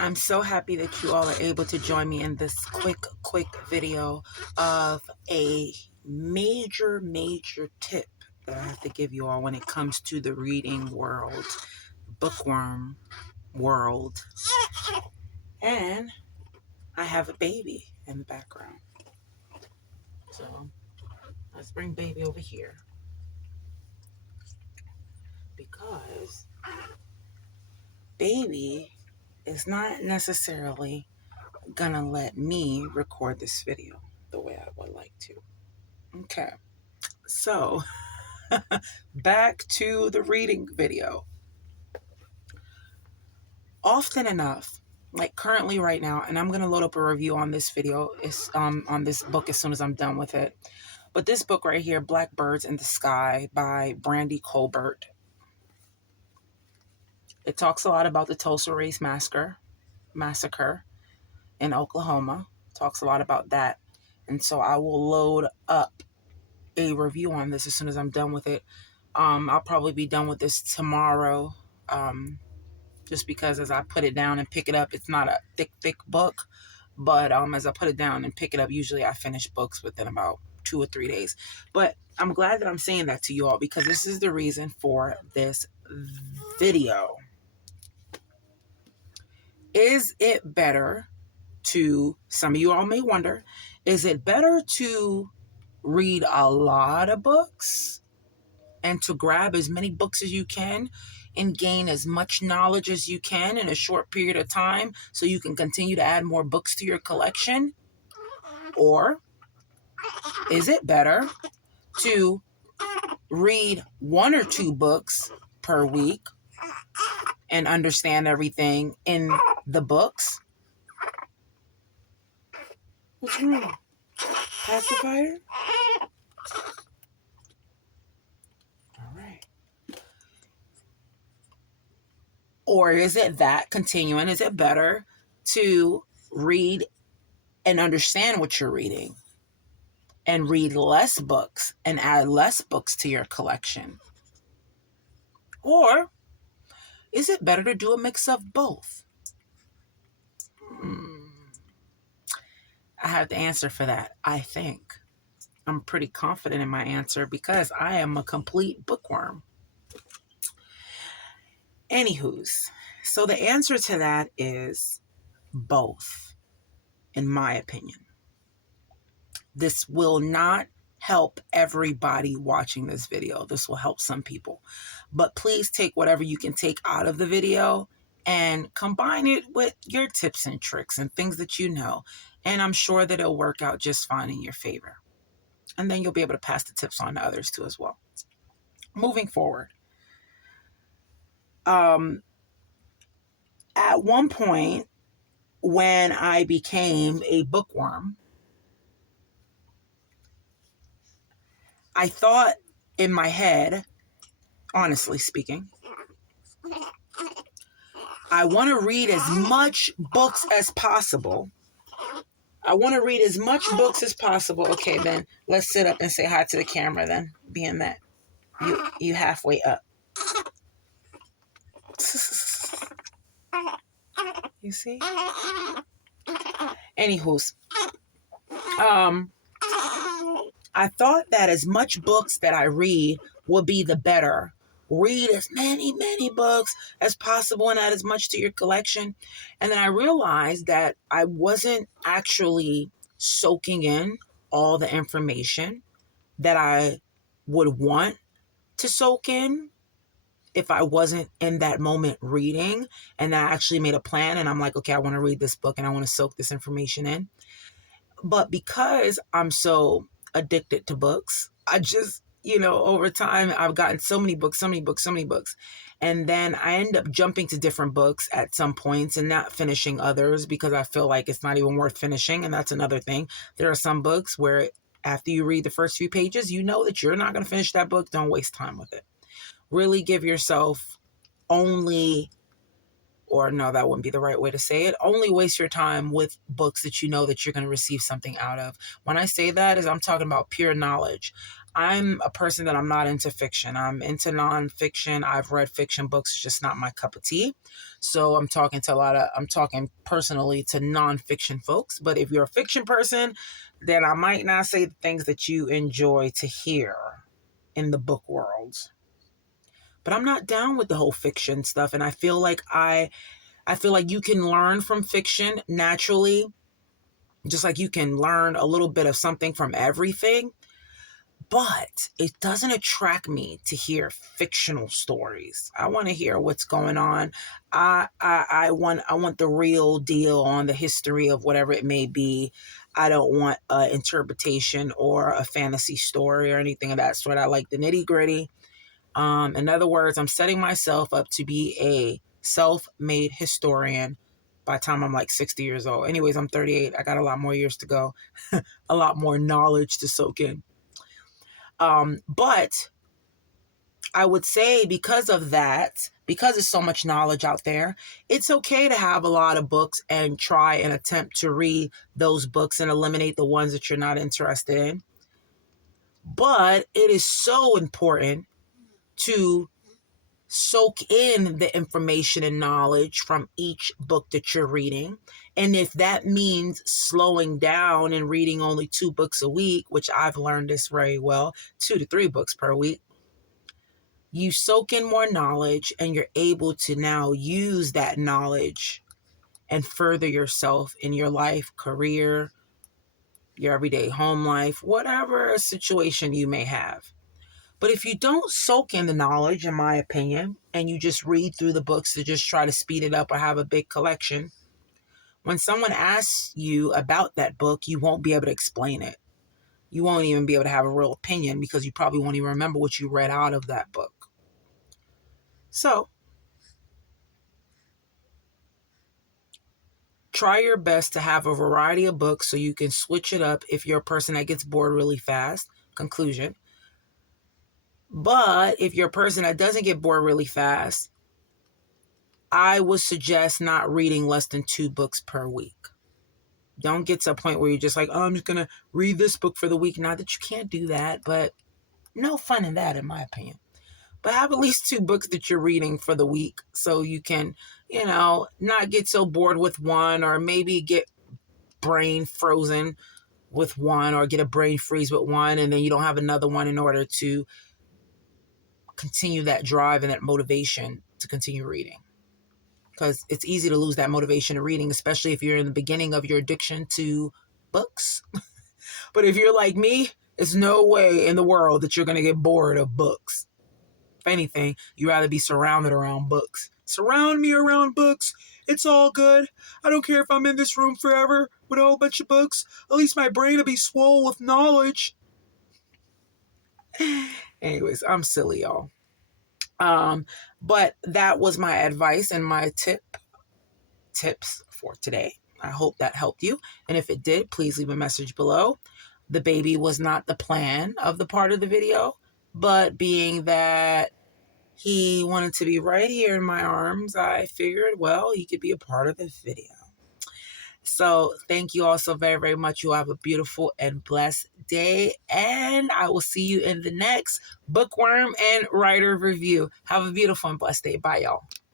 I'm so happy that you all are able to join me in this quick video of a major tip that I have to give you all when it comes to the reading world, bookworm world. And I have a baby in the background. So let's bring baby over here because baby is not necessarily gonna let me record this video the way I would like to. Okay, so back to the reading video. Often enough, like currently right now, and I'm gonna load up a review on this video, is on this book as soon as I'm done with it. But this book right here, Blackbirds in the Sky by Brandy Colbert. It talks a lot about the Tulsa Race Massacre in Oklahoma. It talks a lot about that. And so I will load up a review on this as soon as I'm done with it. I'll probably be done with this tomorrow. Just because as I put it down and pick it up, it's not a thick book. But as I put it down and pick it up, usually I finish books within about 2 or 3 days. But I'm glad that I'm saying that to you all because this is the reason for this video. Is it better to, some of you all may wonder, is it better to read a lot of books and to grab as many books as you can and gain as much knowledge as you can in a short period of time so you can continue to add more books to your collection? Or is it better to read 1 or 2 books per week and understand everything in the books? What's wrong? Pacifier? All right. Or is it that continuing? Is it better to read and understand what you're reading and read less books and add less books to your collection? Or is it better to do a mix of both? I have the answer for that, I think. I'm pretty confident in my answer because I am a complete bookworm. Anywho's, so the answer to that is both, in my opinion. This will not help everybody watching this video. This will help some people. But please take whatever you can take out of the video and combine it with your tips and tricks and things that you know. And I'm sure that it'll work out just fine in your favor. And then you'll be able to pass the tips on to others too as well. Moving forward. At one point, when I became a bookworm, I thought in my head, honestly speaking, I want to read as much books as possible. I want to read as much books as possible. Okay, then let's sit up and say hi to the camera then, being that you halfway up. You see? Anywho's, I thought that as much books that I read would be the better. Read as many books as possible and add as much to your collection. And then I realized that I wasn't actually soaking in all the information that I would want to soak in if I wasn't in that moment reading. And I actually made a plan and I'm like, okay, I want to read this book and I want to soak this information in. But because I'm so addicted to books, I just, over time, I've gotten so many books. And then I end up jumping to different books at some points and not finishing others because I feel like it's not even worth finishing. And that's another thing. There are some books where after you read the first few pages, you know that you're not going to finish that book. Don't waste time with it. Really give yourself only or no, that wouldn't be the right way to say it. Only waste your time with books that you know that you're going to receive something out of. When I say that is I'm talking about pure knowledge. I'm a person that I'm not into fiction. I'm into nonfiction. I've read fiction books. It's just not my cup of tea. So I'm talking personally to nonfiction folks. But if you're a fiction person, then I might not say the things that you enjoy to hear in the book world. But I'm not down with the whole fiction stuff. And I feel like you can learn from fiction naturally, just like you can learn a little bit of something from everything. But it doesn't attract me to hear fictional stories. I want to hear what's going on. I want the real deal on the history of whatever it may be. I don't want an interpretation or a fantasy story or anything of that sort. I like the nitty gritty. In other words, I'm setting myself up to be a self-made historian by the time I'm like 60 years old. Anyways, I'm 38. I got a lot more years to go, a lot more knowledge to soak in. But I would say because of that, because there's so much knowledge out there, it's okay to have a lot of books and try and attempt to read those books and eliminate the ones that you're not interested in. But it is so important to soak in the information and knowledge from each book that you're reading. And if that means slowing down and reading only 2 books a week, which I've learned this very well, 2 to 3 books per week, you soak in more knowledge and you're able to now use that knowledge and further yourself in your life, career, your everyday home life, whatever situation you may have. But if you don't soak in the knowledge, in my opinion, and you just read through the books to just try to speed it up or have a big collection, when someone asks you about that book, you won't be able to explain it. You won't even be able to have a real opinion because you probably won't even remember what you read out of that book. So, try your best to have a variety of books so you can switch it up if you're a person that gets bored really fast. Conclusion. But if you're a person that doesn't get bored really fast, I would suggest not reading less than 2 books per week. Don't get to a point where you're just like, oh, I'm just going to read this book for the week. Not that you can't do that, but no fun in that, in my opinion. But have at least 2 books that you're reading for the week so you can, not get so bored with one, or maybe get brain frozen with one, or get a brain freeze with one, and then you don't have another one in order to continue that drive and that motivation to continue reading. Because it's easy to lose that motivation to reading, especially if you're in the beginning of your addiction to books. But if you're like me, there's no way in the world that you're going to get bored of books. If anything, you'd rather be surrounded around books. Surround me around books. It's all good. I don't care if I'm in this room forever with a whole bunch of books. At least my brain will be swole with knowledge. Anyways, I'm silly, y'all. But that was my advice and my tips for today. I hope that helped you. And if it did, please leave a message below. The baby was not the plan of the part of the video, but being that he wanted to be right here in my arms, I figured, well, he could be a part of the video. So thank you all so very, very much. You have a beautiful and blessed day. And I will see you in the next Bookworm and Writer Review. Have a beautiful and blessed day. Bye, y'all.